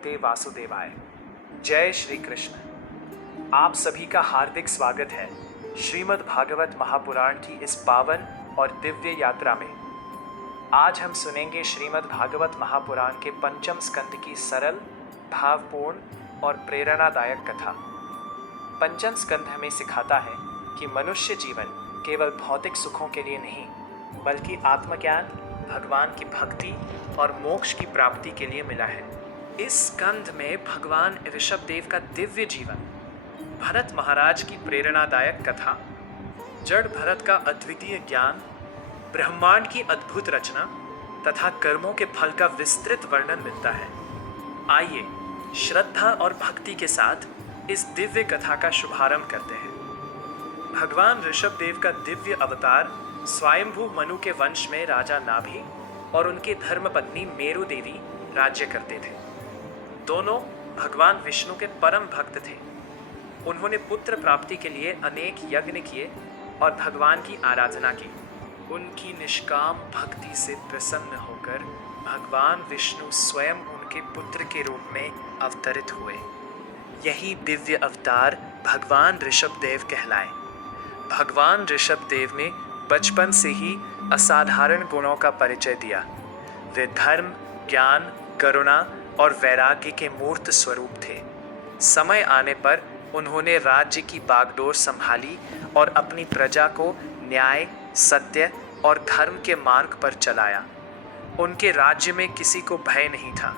भगवते वासुदेवाय। जय श्री कृष्ण। आप सभी का हार्दिक स्वागत है श्रीमद् भागवत महापुराण की इस पावन और दिव्य यात्रा में। आज हम सुनेंगे श्रीमद् भागवत महापुराण के पंचम स्कंद की सरल, भावपूर्ण और प्रेरणादायक कथा। पंचम स्कंद हमें सिखाता है कि मनुष्य जीवन केवल भौतिक सुखों के लिए नहीं, बल्कि आत्मज्ञान, भगवान की भक्ति और मोक्ष की प्राप्ति के लिए मिला है। इस स्कंद में भगवान ऋषभ देव का दिव्य जीवन, भरत महाराज की प्रेरणादायक कथा, जड़ भरत का अद्वितीय ज्ञान, ब्रह्मांड की अद्भुत रचना तथा कर्मों के फल का विस्तृत वर्णन मिलता है। आइए श्रद्धा और भक्ति के साथ इस दिव्य कथा का शुभारंभ करते हैं। भगवान ऋषभ देव का दिव्य अवतार स्वयंभू मनु के वंश में राजा नाभि और उनकी धर्मपत्नी मेरु देवी राज्य करते थे। दोनों भगवान विष्णु के परम भक्त थे। उन्होंने पुत्र प्राप्ति के लिए अनेक यज्ञ किए और भगवान की आराधना की। उनकी निष्काम भक्ति से प्रसन्न होकर भगवान विष्णु स्वयं उनके पुत्र के रूप में अवतरित हुए। यही दिव्य अवतार भगवान ऋषभ देव कहलाए। भगवान ऋषभ देव ने बचपन से ही असाधारण गुणों का परिचय दिया। वे धर्म, ज्ञान, करुणा और वैराग्य के मूर्त स्वरूप थे। समय आने पर उन्होंने राज्य की बागडोर संभाली और अपनी प्रजा को न्याय, सत्य और धर्म के मार्ग पर चलाया। उनके राज्य में किसी को भय नहीं था,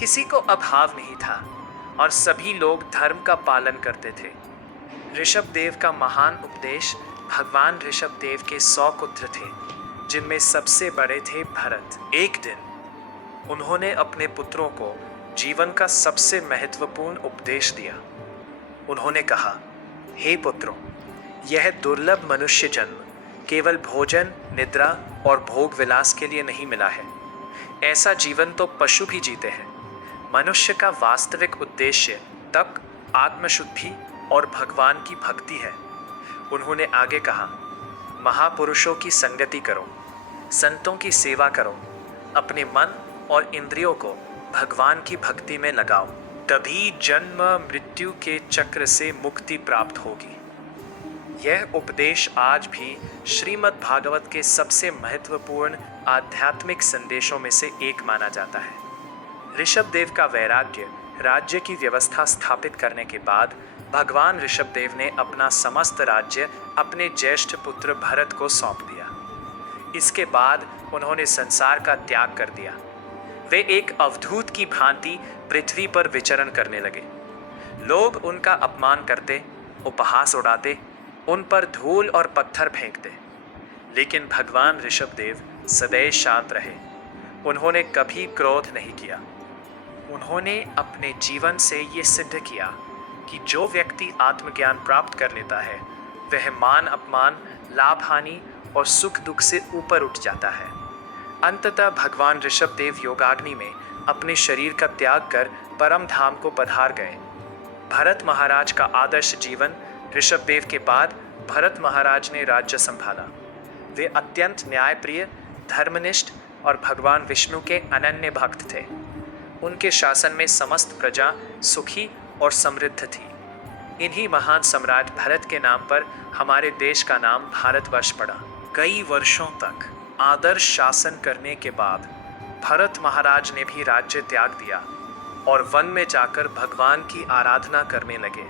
किसी को अभाव नहीं था और सभी लोग धर्म का पालन करते थे। ऋषभ देव का महान उपदेश भगवान ऋषभ देव के 100 पुत्र थे, जिनमें सबसे बड़े थे भरत। एक दिन उन्होंने अपने पुत्रों को जीवन का सबसे महत्वपूर्ण उपदेश दिया। उन्होंने कहा, हे पुत्रों, यह दुर्लभ मनुष्य जन्म केवल भोजन, निद्रा और भोग विलास के लिए नहीं मिला है। ऐसा जीवन तो पशु भी जीते हैं। मनुष्य का वास्तविक उद्देश्य तप, आत्मशुद्धि और भगवान की भक्ति है। उन्होंने आगे कहा, महापुरुषों की संगति करो, संतों की सेवा करो, अपने मन और इंद्रियों को भगवान की भक्ति में लगाओ, तभी जन्म मृत्यु के चक्र से मुक्ति प्राप्त होगी। यह उपदेश आज भी श्रीमद् भागवत के सबसे महत्वपूर्ण आध्यात्मिक संदेशों में से एक माना जाता है। ऋषभ देव का वैराग्य राज्य की व्यवस्था स्थापित करने के बाद भगवान ऋषभ देव ने अपना समस्त राज्य अपने ज्येष्ठ पुत्र भरत को सौंप दिया। इसके बाद उन्होंने संसार का त्याग कर दिया। वे एक अवधूत की भांति पृथ्वी पर विचरण करने लगे। लोग उनका अपमान करते, उपहास उड़ाते, उन पर धूल और पत्थर फेंकते, लेकिन भगवान ऋषभ देव सदैव शांत रहे। उन्होंने कभी क्रोध नहीं किया। उन्होंने अपने जीवन से ये सिद्ध किया कि जो व्यक्ति आत्मज्ञान प्राप्त कर लेता है, वह मान अपमान, लाभ हानि और सुख दुख से ऊपर उठ जाता है। अंततः भगवान ऋषभ देव योगाग्नि में अपने शरीर का त्याग कर परम धाम को पधार गए। भरत महाराज का आदर्श जीवन। ऋषभ देव के बाद भरत महाराज ने राज्य संभाला। वे अत्यंत न्यायप्रिय, धर्मनिष्ठ और भगवान विष्णु के अनन्य भक्त थे। उनके शासन में समस्त प्रजा सुखी और समृद्ध थी। इन्हीं महान सम्राट भरत के नाम पर हमारे देश का नाम भारतवर्ष पड़ा। कई वर्षों तक आदर्श शासन करने के बाद भरत महाराज ने भी राज्य त्याग दिया और वन में जाकर भगवान की आराधना करने लगे।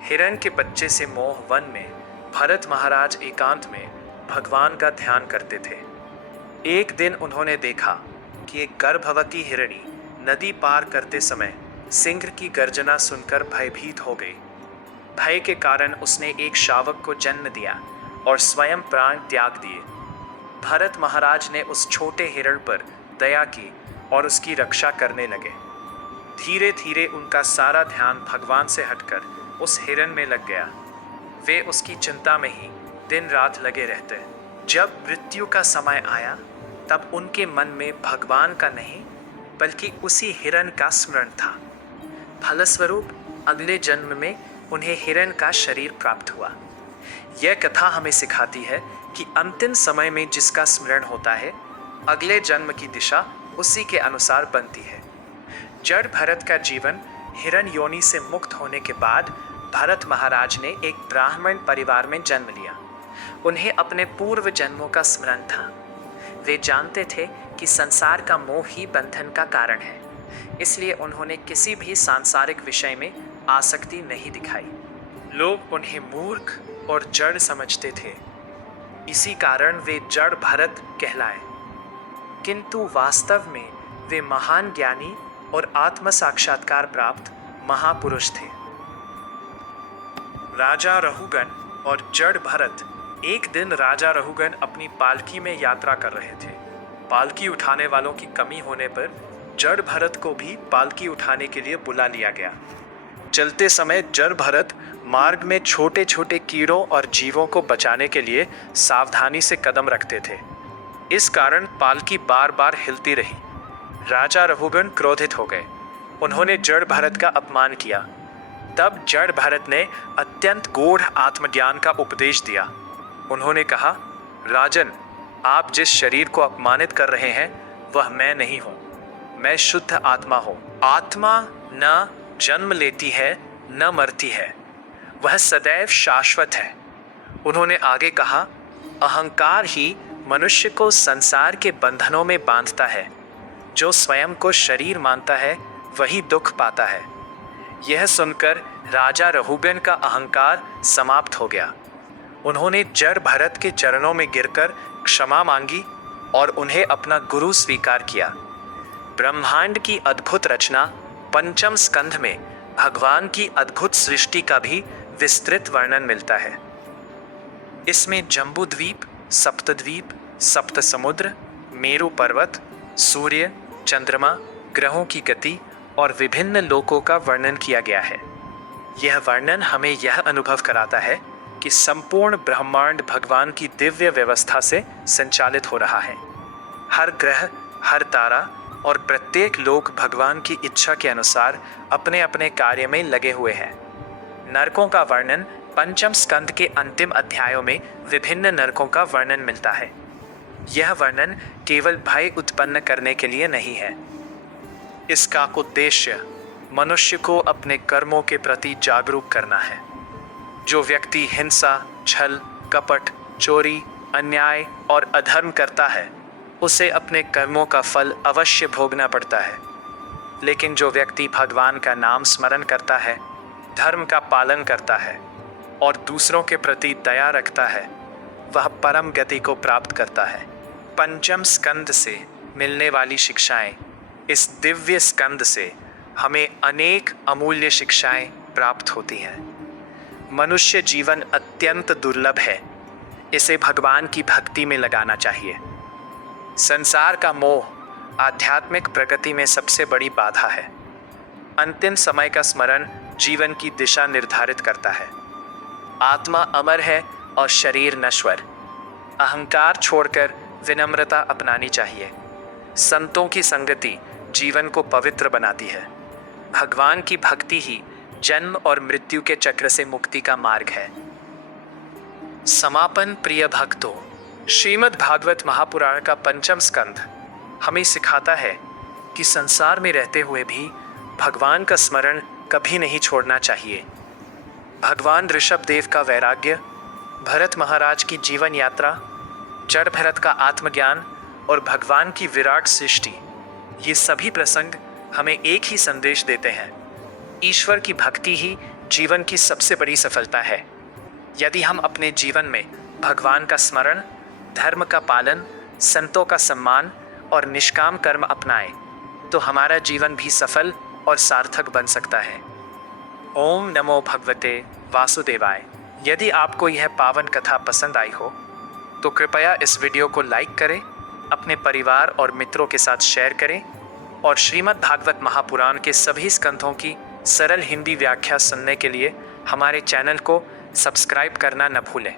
हिरण के बच्चे से मोह वन में भरत महाराज एकांत में भगवान का ध्यान करते थे। एक दिन उन्होंने देखा कि एक गर्भवती हिरणी नदी पार करते समय सिंह की गर्जना सुनकर भयभीत हो गई। भय के कारण उसने एक शावक को जन्म दिया और स्वयं प्राण त्याग दिए। भरत महाराज ने उस छोटे हिरण पर दया की और उसकी रक्षा करने लगे। धीरे धीरे उनका सारा ध्यान भगवान से हटकर उस हिरण में लग गया। वे उसकी चिंता में ही दिन रात लगे रहते। जब मृत्यु का समय आया, तब उनके मन में भगवान का नहीं, बल्कि उसी हिरण का स्मरण था। फलस्वरूप अगले जन्म में उन्हें हिरण का शरीर प्राप्त हुआ। यह कथा हमें सिखाती है कि अंतिम समय में जिसका स्मरण होता है, अगले जन्म की दिशा उसी के अनुसार बनती है। जड़ भरत का जीवन हिरण योनि से मुक्त होने के बाद भरत महाराज ने एक ब्राह्मण परिवार में जन्म लिया। उन्हें अपने पूर्व जन्मों का स्मरण था। वे जानते थे कि संसार का मोह ही बंधन का कारण है, इसलिए उन्होंने किसी भी सांसारिक विषय में आसक्ति नहीं दिखाई। लोग उन्हें मूर्ख और जड़ समझते थे, इसी कारण वे जड़ भरत कहलाए। किंतु वास्तव में वे महान ज्ञानी और आत्म साक्षात्कार प्राप्त महापुरुष थे। राजा रहुगन और जड़ भरत। एक दिन राजा रहुगन अपनी पालकी में यात्रा कर रहे थे। पालकी उठाने वालों की कमी होने पर जड़ भरत को भी पालकी उठाने के लिए बुला लिया गया। चलते समय जड़ भरत मार्ग में छोटे छोटे कीड़ों और जीवों को बचाने के लिए सावधानी से कदम रखते थे। इस कारण पालकी बार बार हिलती रही। राजा रहुगन क्रोधित हो गए। उन्होंने जड़ भरत का अपमान किया। तब जड़ भरत ने अत्यंत गूढ़ आत्मज्ञान का उपदेश दिया। उन्होंने कहा, राजन, आप जिस शरीर को अपमानित कर रहे हैं वह मैं नहीं हूं, मैं शुद्ध आत्मा हूं। आत्मा न जन्म लेती है न मरती है, वह सदैव शाश्वत है। उन्होंने आगे कहा, अहंकार ही मनुष्य को संसार के बंधनों में बांधता है। जो स्वयं को शरीर मानता है वही दुख पाता है। यह सुनकर राजा रहुगन का अहंकार समाप्त हो गया। उन्होंने जड़ भरत के चरणों में गिरकर क्षमा मांगी और उन्हें अपना गुरु स्वीकार किया। ब्रह्मांड की अद्भुत रचना पंचम स्कंध में भगवान की अद्भुत सृष्टि का भी विस्तृत वर्णन मिलता है। इसमें जम्बूद्वीप, सप्तद्वीप, सप्त समुद्र, मेरु पर्वत, सूर्य, चंद्रमा, ग्रहों की गति और विभिन्न लोकों का वर्णन किया गया है। यह वर्णन हमें यह अनुभव कराता है कि संपूर्ण ब्रह्मांड भगवान की दिव्य व्यवस्था से संचालित हो रहा है। हर ग्रह, हर तारा और प्रत्येक लोक भगवान की इच्छा के अनुसार अपने अपने कार्य में लगे हुए हैं। नरकों का वर्णन पंचम स्कंद के अंतिम अध्यायों में विभिन्न नरकों का वर्णन मिलता है। यह वर्णन केवल भय उत्पन्न करने के लिए नहीं है। इसका उद्देश्य मनुष्य को अपने कर्मों के प्रति जागरूक करना है। जो व्यक्ति हिंसा, छल, कपट, चोरी, अन्याय और अधर्म करता है उसे अपने कर्मों का फल अवश्य भोगना पड़ता है। लेकिन जो व्यक्ति भगवान का नाम स्मरण करता है, धर्म का पालन करता है और दूसरों के प्रति दया रखता है, वह परम गति को प्राप्त करता है। पंचम स्कंद से मिलने वाली शिक्षाएं इस दिव्य स्कंद से हमें अनेक अमूल्य शिक्षाएं प्राप्त होती हैं। मनुष्य जीवन अत्यंत दुर्लभ है, इसे भगवान की भक्ति में लगाना चाहिए। संसार का मोह आध्यात्मिक प्रगति में सबसे बड़ी बाधा है। अंतिम समय का स्मरण जीवन की दिशा निर्धारित करता है। आत्मा अमर है और शरीर नश्वर। अहंकार छोड़कर विनम्रता अपनानी चाहिए। संतों की संगति जीवन को पवित्र बनाती है। भगवान की भक्ति ही जन्म और मृत्यु के चक्र से मुक्ति का मार्ग है। समापन। प्रिय भक्तों, श्रीमद् भागवत महापुराण का पंचम स्कंध हमें सिखाता है कि संसार में रहते हुए भी भगवान का स्मरण कभी नहीं छोड़ना चाहिए। भगवान ऋषभ देव का वैराग्य, भरत महाराज की जीवन यात्रा, जड़ भरत का आत्मज्ञान और भगवान की विराट सृष्टि, ये सभी प्रसंग हमें एक ही संदेश देते हैं। ईश्वर की भक्ति ही जीवन की सबसे बड़ी सफलता है। यदि हम अपने जीवन में भगवान का स्मरण, धर्म का पालन, संतों का सम्मान और निष्काम कर्म अपनाएं, तो हमारा जीवन भी सफल और सार्थक बन सकता है। ओम नमो भगवते वासुदेवाय। यदि आपको यह पावन कथा पसंद आई हो तो कृपया इस वीडियो को लाइक करें, अपने परिवार और मित्रों के साथ शेयर करें और श्रीमद् भागवत महापुराण के सभी स्कंधों की सरल हिंदी व्याख्या सुनने के लिए हमारे चैनल को सब्सक्राइब करना न भूलें।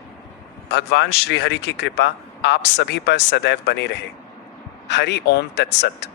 भगवान श्री हरि की कृपा आप सभी पर सदैव बनी रहे। हरि ओम तत्सत।